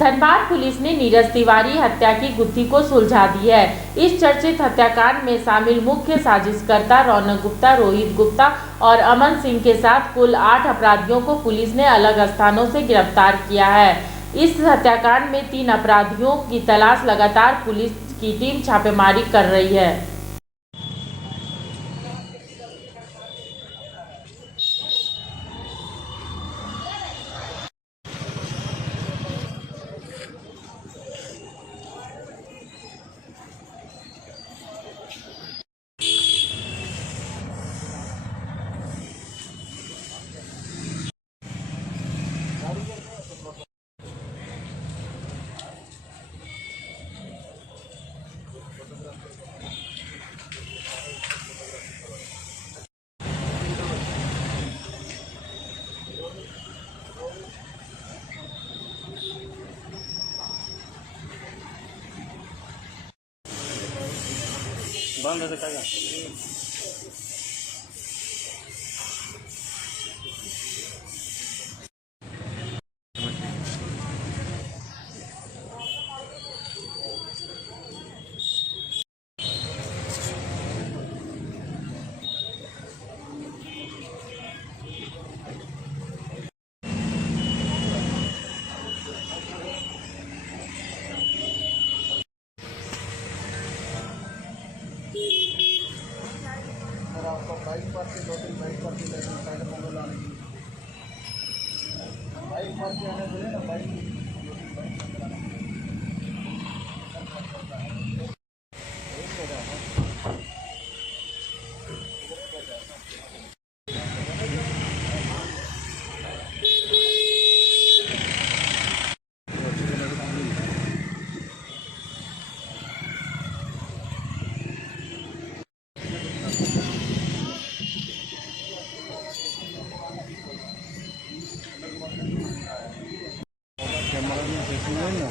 Dhanbad police ने नीरज तिवारी हत्या की गुत्थी को सुलझा दी है। इस चर्चित हत्याकांड में शामिल मुख्य साजिशकर्ता रौनक गुप्ता, रोहित गुप्ता और अमन सिंह के साथ कुल 8 अपराधियों को पुलिस ने अलग स्थानों से गिरफ्तार किया है। इस हत्याकांड में 3 अपराधियों की तलाश लगातार पुलिस की टीम छापेमारी कर रही है। बंद है क्या? आपको बाइक पर से 2-3 बाइक पर से साइड में लाने की बाइक पर से आने दे ना बाइक कैमरा में सेटिंग है ना।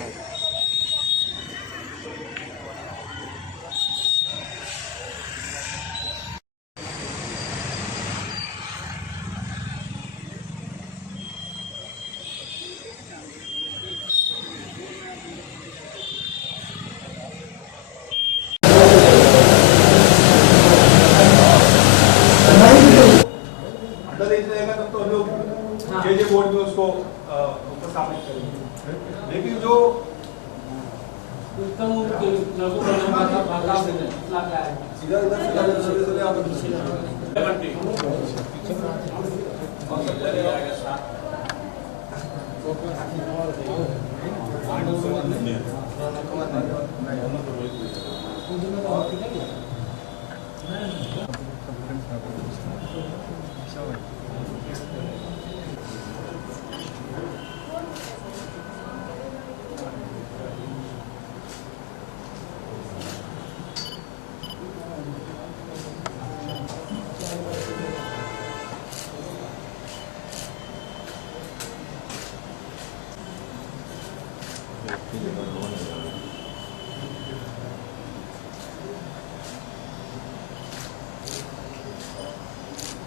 अंदर इस रहेगा तब तो लोग जे बोर्ड में उसको ऊपर स्थापित करेंगे, लेकिन जो सीधा इधर से आप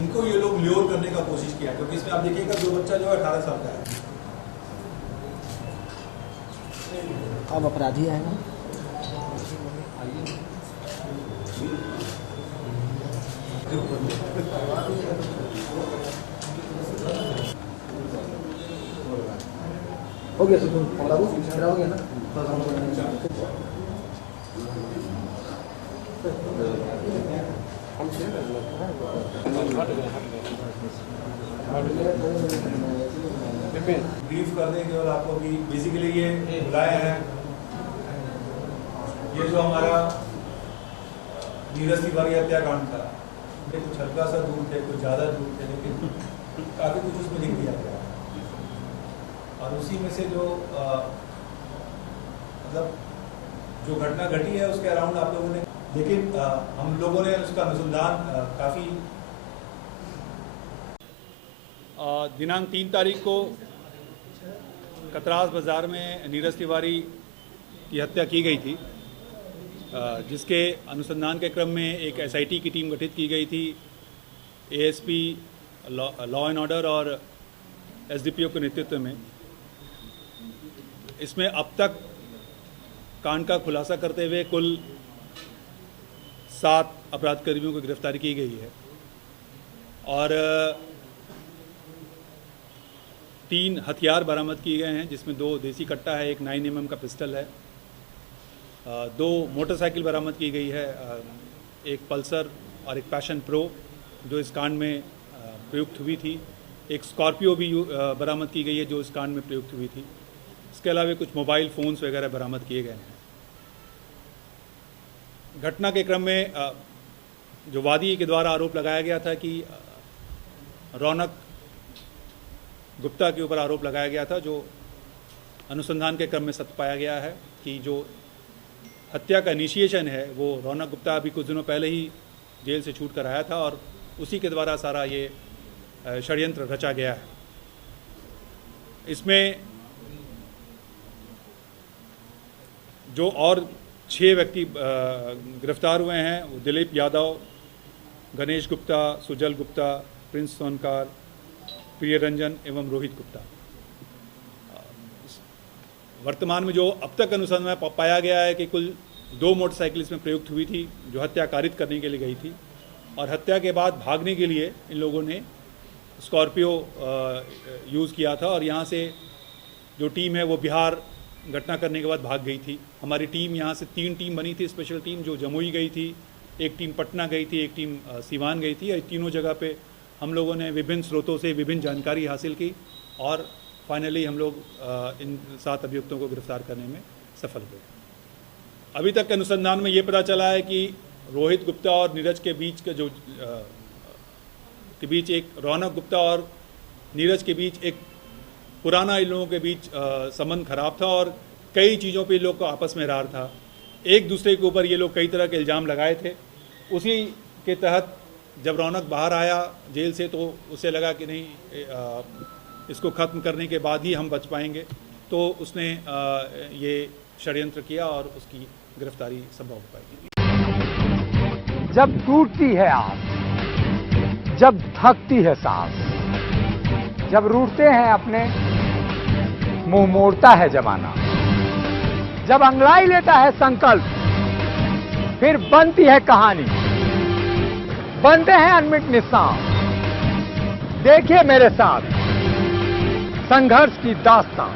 इनको ये लोग ल्योर करने का कोशिश किया, क्योंकि इसमें आप देखिएगा जो बच्चा जो है 18 साल का है। अब अपराधी आएगा। हो गया सर, हो गया ना। ब्रीफ कर दें केवल आपको कि बेसिकली ये बुलाए हैं, ये जो हमारा नीरज तिवारी हत्याकांड था, ये कुछ हल्का सा दूर थे, कुछ ज़्यादा दूर थे, लेकिन काफ़ी कुछ उसमें लिख दिया गया और उसी में से जो मतलब जो घटना घटी है उसके अराउंड आप लोगों ने, लेकिन हम लोगों ने उसका अनुसंधान काफ़ी दिनांक 3 तारीख को कतरास बाज़ार में नीरज तिवारी की हत्या की गई थी, जिसके अनुसंधान के क्रम में एक एसआईटी की टीम गठित की गई थी। एएसपी लॉ एंड ऑर्डर और एसडीपीओ के नेतृत्व में इसमें अब तक कांड का खुलासा करते हुए कुल 7 अपराध कर्मियों की गिरफ्तारी की गई है और 3 हथियार बरामद किए गए हैं, जिसमें 2 देसी कट्टा है, एक 9mm का पिस्टल है, 2 मोटरसाइकिल बरामद की गई है, एक पल्सर और एक पैशन प्रो जो इस कांड में प्रयुक्त हुई थी, एक स्कॉर्पियो भी बरामद की गई है जो इस कांड में प्रयुक्त हुई थी। इसके अलावा कुछ मोबाइल फ़ोन्स वगैरह बरामद किए गए हैं। घटना के क्रम में जो वादी के द्वारा आरोप लगाया गया था कि रौनक गुप्ता के ऊपर आरोप लगाया गया था, जो अनुसंधान के क्रम में सत्य पाया गया है कि जो हत्या का इनिशिएशन है वो रौनक गुप्ता अभी कुछ दिनों पहले ही जेल से छूट कर आया था और उसी के द्वारा सारा ये षड्यंत्र रचा गया है। इसमें जो और 6 व्यक्ति गिरफ्तार हुए हैं वो दिलीप यादव, गणेश गुप्ता, सुजल गुप्ता, प्रिंस सोनकार, प्रिय रंजन एवं रोहित गुप्ता। वर्तमान में जो अब तक अनुसंधान में पाया गया है कि कुल 2 मोटरसाइकिल इसमें प्रयुक्त हुई थी जो हत्या कारित करने के लिए गई थी और हत्या के बाद भागने के लिए इन लोगों ने स्कॉर्पियो यूज़ किया था और यहाँ से जो टीम है वो बिहार घटना करने के बाद भाग गई थी। हमारी टीम यहाँ से 3 टीम बनी थी, स्पेशल टीम जो जमुई गई थी, एक टीम पटना गई थी, एक टीम सीवान गई थी। तीनों जगह पे हम लोगों ने विभिन्न स्रोतों से विभिन्न जानकारी हासिल की और फाइनली हम लोग इन 7 अभियुक्तों को गिरफ्तार करने में सफल हुए। अभी तक के अनुसंधान में ये पता चला है कि रोहित गुप्ता और नीरज के बीच का एक रौनक गुप्ता और नीरज के बीच एक पुराना इन लोगों के बीच संबंध खराब था और कई चीज़ों पे इन लोग को आपस में रार था। एक दूसरे के ऊपर ये लोग कई तरह के इल्ज़ाम लगाए थे। उसी के तहत जब रौनक बाहर आया जेल से तो उसे लगा कि नहीं इसको ख़त्म करने के बाद ही हम बच पाएंगे, तो उसने ये षड्यंत्र किया और उसकी गिरफ्तारी संभव हो पाएगी। जब टूटती है आस, जब थकती है सांस, जब रूठते हैं अपने मुंह मोड़ता है जमाना, जब अंगड़ाई लेता है संकल्प, फिर बनती है कहानी, बनते हैं अनमिट निशान। देखिए मेरे साथ संघर्ष की दास्तान।